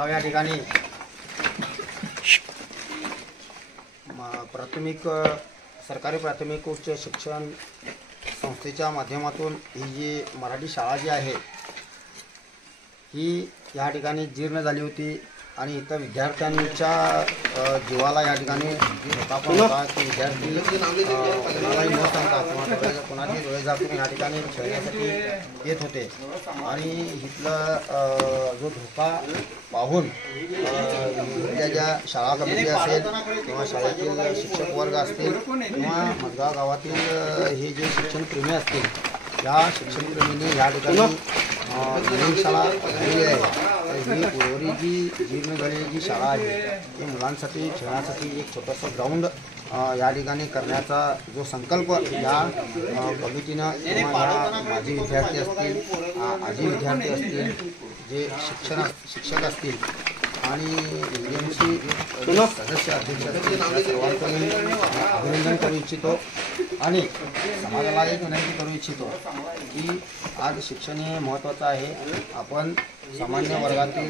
मडगाव या ठिकाणी प्राथमिक सरकारी प्राथमिक उच्च शिक्षण संस्थेच्या माध्यमातून ही जी मराठी शाळा जी आहे ही या ठिकाणी जीर्ण झाली होती आणि इथं विद्यार्थ्यांच्या जीवाला या ठिकाणी धोका पण होता की विद्यार्थी कोणालाही न सांगता किंवा कोणाची डोळे झाकून या ठिकाणी खेळण्यासाठी येत होते आणि इथलं जो धोका पाहून इथल्या ज्या शाळा कमिटी असेल किंवा शाळेतील शिक्षक वर्ग असतील किंवा मडगाव गावातील हे जे शिक्षणप्रेमी असतील या शिक्षणप्रेमींनी या ठिकाणी नवीन शाळा उघडली आहे। ही उर्वरित जी जीर्ण झालेली जी शाळा आहे ती मुलांसाठी खेळण्यासाठी एक छोटंसं ग्राउंड या ठिकाणी करण्याचा जो संकल्प या कमिटीनं किंवा या माजी विद्यार्थी असतील आजी विद्यार्थी असतील जे शिक्षक असतील आणि एमसी सदस्य अध्यक्ष असतील या सर्वांचं मी अभिनंदन करू इच्छितो आणि समाजाला एक विनंती करू इच्छितो की आज शिक्षण हे महत्त्वाचं आहे। आपण सामान्य वर्गातील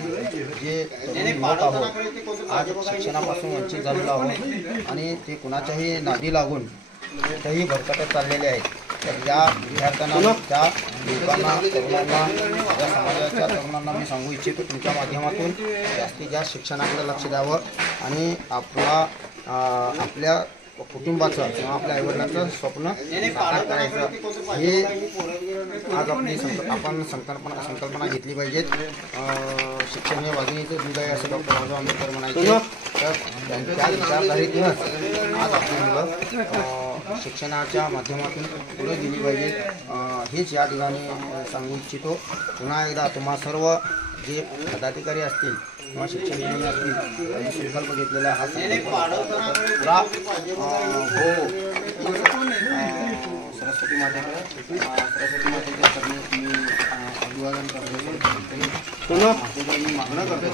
जे युवक आहोत आज शिक्षणापासून वंचित झालेलो आहोत आणि ते कुणाच्याही नादी लागून कुठेही भरकटत चाललेले आहेत। तर या विद्यार्थ्यांना त्या युवकांना तरुणांना या समाजाच्या तरुणांना मी सांगू इच्छितो तुमच्या माध्यमातून जास्तीत जास्त शिक्षणाकडे लक्ष द्यावं आणि आपल्या कुटुंबाचं किंवा आपल्या आईवडिलांचं स्वप्न साकार करायचं हे आज आपण संकल्पना घेतली पाहिजेत। शिक्षण हे वाघिणीचं दूध आहे असं डॉक्टर बाबासाहेब आंबेडकर म्हणायचे। तर त्यांच्या विचारधारेतूनच आज आपली मुलं शिक्षणाच्या माध्यमातून पुढे गेली पाहिजेत हेच या ठिकाणी सांगू इच्छितो। पुन्हा एकदा तुम्हा सर्व जे पदाधिकारी असतील किंवा शिक्षण असतील त्यांनी संकल्प घेतलेला हा पुरा हो सरस्वती मातेचं मी अभिवादन करतो मागणं करतो।